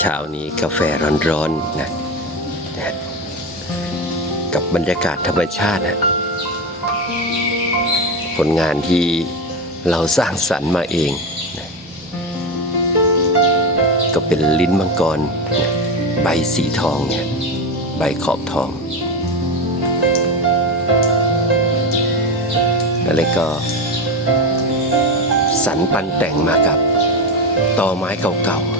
เช้านี้กาแฟร้อนๆนะนะกับบรรยากาศธรรมชาตินะผลงานที่เราสร้างสรรค์มาเองนะก็เป็นลิ้นมังกรนะใบสีทองเนี่ยใบขอบทองแล้วก็สรรปันแต่งมากับตอไม้เก่าๆ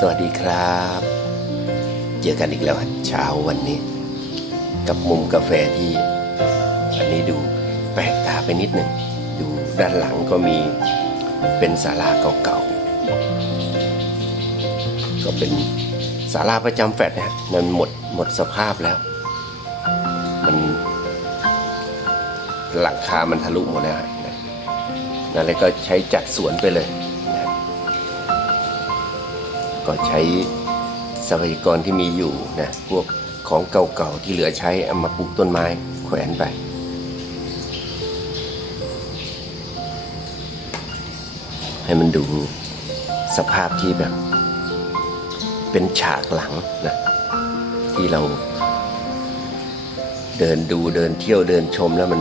สวัสดีครับ เจอกันอีกแล้วเช้าวันนี้ กับมุมกาแฟที่อันนี้ดูแปลกตาไปนิดหนึ่ง ดูด้านหลังก็มีเป็นศาลาเก่าๆ ก็เป็นศาลาประจำแฟลตนะมันหมดหมดสภาพแล้ว มันหลังคามันทะลุหมดแล้วนะนั่นเลยก็ใช้จัดสวนไปเลย ก็ใช้ทรัพยากรที่มีอยู่นะพวกของเก่าๆที่เหลือใช้เอามาปลูกต้นไม้แขวนไปให้มันดูสภาพที่แบบเป็นฉากหลังนะที่เราเดินดูเดินเที่ยวเดินชมแล้วมัน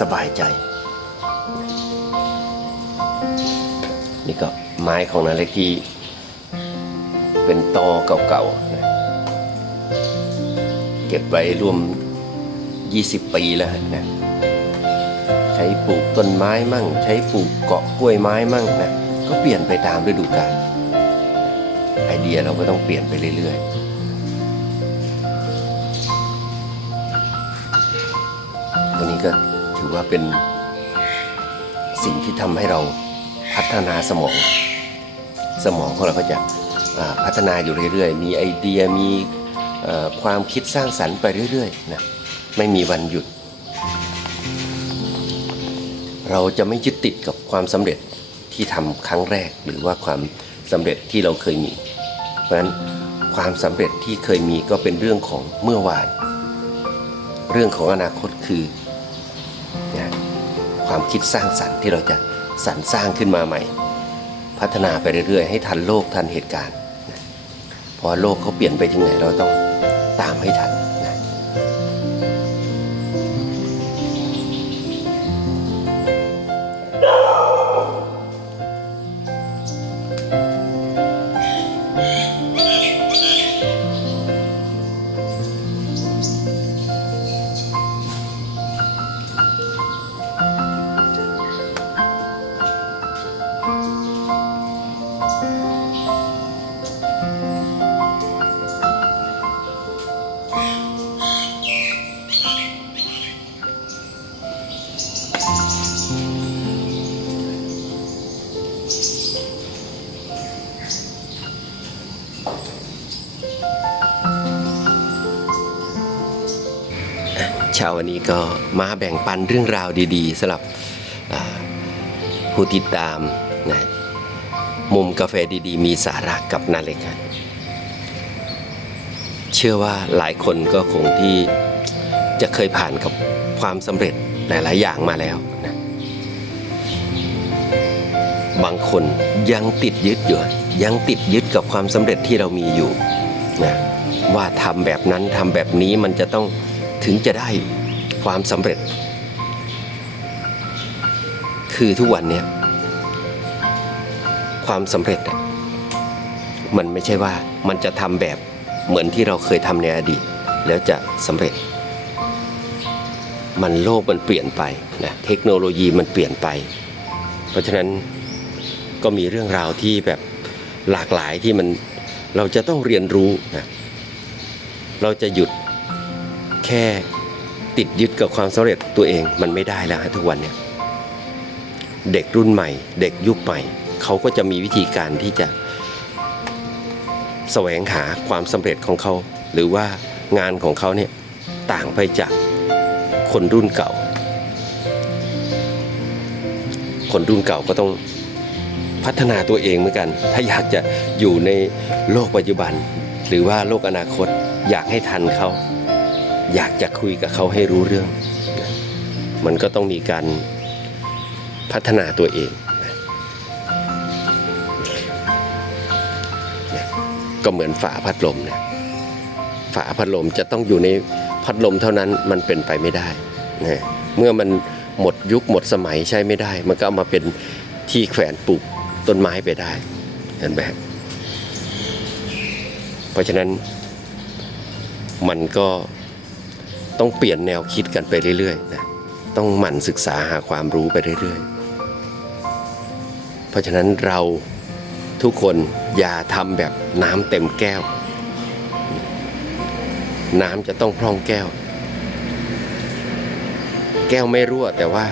สบายใจ นี่ก็ไม้ของนาเล็กที่ เป็นตอเก่าๆนะเก็บไว้รวม 20 ปีแล้วนะใช้ปลูกต้นไม้มั่ง ใช้ปลูกเกาะกล้วยไม้มั่งนะก็เปลี่ยนไปตามฤดูกาลไอเดียเราก็ต้องเปลี่ยนไปเรื่อยๆวันนี้ก็ถือว่าเป็นสิ่งที่ทำให้เราพัฒนาสมอง สมองของเราก็จะ พัฒนาอยู่เรื่อยๆ มีไอเดียมีความคิดสร้างสรรค์ไปเรื่อยๆนะไม่มีวันหยุด เราจะไม่ยึดติดกับความสำเร็จที่ทำครั้งแรก หรือว่าความสำเร็จที่เราเคยมี เพราะฉะนั้นความสำเร็จที่เคยมีก็เป็นเรื่องของเมื่อวาน เรื่องของอนาคตคือนะความคิดสร้างสรรค์ที่เราจะสรรสร้างขึ้นมาใหม่ พัฒนาไปเรื่อยๆ ให้ทันโลกทันเหตุการณ์ พอโลกเขาเปลี่ยนไปถึงไหนเราต้องตามให้ทัน เช้าวันนี้ก็มาแบ่งปันเรื่องราวดีๆสำหรับผู้ติดตามนะมุมกาแฟดีๆ มีสาระกับนาเล็กครับเชื่อว่าหลายคนก็คงที่จะเคยผ่านกับความสำเร็จหลายๆอย่างมาแล้วนะบางคนยังติดยึดอยู่ยังติดยึดกับความสำเร็จที่เรามีอยู่นะว่าทำแบบนั้นทำแบบนี้มันจะต้อง ถึงจะได้ความสำเร็จ คือทุกวันเนี้ยความสำเร็จมันไม่ใช่ว่ามันจะทำแบบเหมือนที่เราเคยทำในอดีต แล้วจะสำเร็จ มันโลกมันเปลี่ยนไปนะเทคโนโลยีมันเปลี่ยนไป เพราะฉะนั้นก็มีเรื่องราวที่แบบหลากหลายที่มันเราจะต้องเรียนรู้นะเราจะหยุด ค่ติดยึดกับความสำเร็จตัวเองมันไม่ได้แล้วฮะทุกวันเนี่ยเด็กรุ่นใหม่ เด็กยุคใหม่เขาก็จะมีวิธีการที่จะแสวงหาความสำเร็จของเขา หรือว่างานของเขาเนี่ยต่างไปจากคนรุ่นเก่า คนรุ่นเก่าก็ต้องพัฒนาตัวเองเหมือนกัน ถ้าอยากจะอยู่ในโลกปัจจุบัน หรือว่าโลกอนาคตอยากให้ทันเขา อยากจะคุยกับเขาให้รู้เรื่อง มันก็ต้องมีการพัฒนาตัวเอง ก็เหมือนฝาพัดลมเนี่ยฝาพัดลมจะต้องอยู่ในพัดลมเท่านั้นมันเป็นไปไม่ได้นะเมื่อมันหมดยุคหมดสมัยใช้ไม่ได้ มันก็เอามาเป็นที่แขวนปลูกต้นไม้ไปได้เห็นไหมครับเพราะฉะนั้นมันก็ ต้องเปลี่ยนแนวคิดกันไปเรื่อยๆนะต้องหมั่นศึกษาหาความรู้ไปเรื่อยๆ เพราะฉะนั้นเราทุกคนอย่าทำแบบน้ำเต็มแก้ว น้ำจะต้องพร่องแก้ว แก้วไม่รั่วแต่ว่า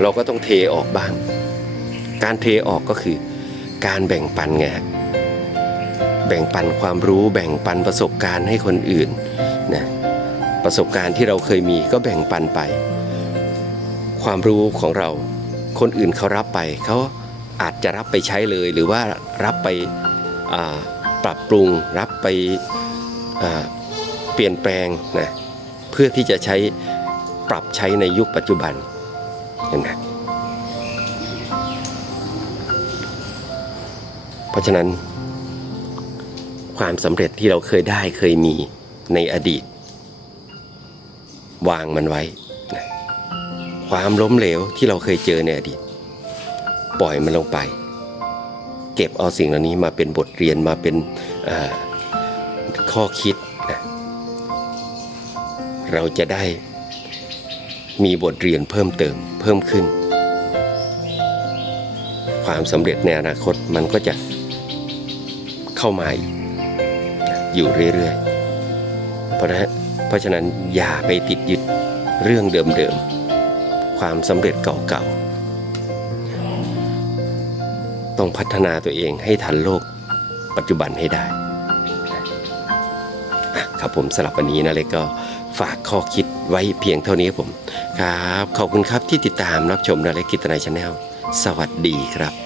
เราก็ต้องเทออกบ้าง การเทออกก็คือการแบ่งปันไงแบ่งปันความรู้แบ่งปันประสบการณ์ให้คนอื่นนะ ประสบการณ์ที่เราเคยมีก็แบ่งปันไป ความรู้ของเรา คนอื่นเขารับไป เขาอาจจะรับไปใช้เลย หรือว่ารับไปปรับปรุง รับไปเปลี่ยนแปลงนะเพื่อที่จะใช้ปรับใช้ในยุคปัจจุบันเห็นไหมเพราะฉะนั้นความสำเร็จที่เราเคยได้เคยมีในอดีต วางมันไว้นะความล้มเหลวที่เราเคยเจอในอดีต ปล่อยมันลงไป เก็บเอาสิ่งเหล่านี้มาเป็นบทเรียนมาเป็นข้อคิดนะเราจะได้มีบทเรียนเพิ่มเติมเพิ่มขึ้น ความสำเร็จในอนาคตมันก็จะเข้ามาอีกนะอยู่เรื่อยๆ เพราะฉะนั้น เพราะฉะนั้นอย่าไปติดยึดเรื่องเดิมๆ ความสำเร็จเก่าๆ ต้องพัฒนาตัวเองให้ทันโลกปัจจุบันให้ได้ ครับผมสำหรับวันนี้นะเล็กก็ฝากข้อคิดไว้เพียงเท่านี้ผม ครับ ขอบคุณครับที่ติดตามรับชมนะเล็กกิตนายชาแนลสวัสดีครับ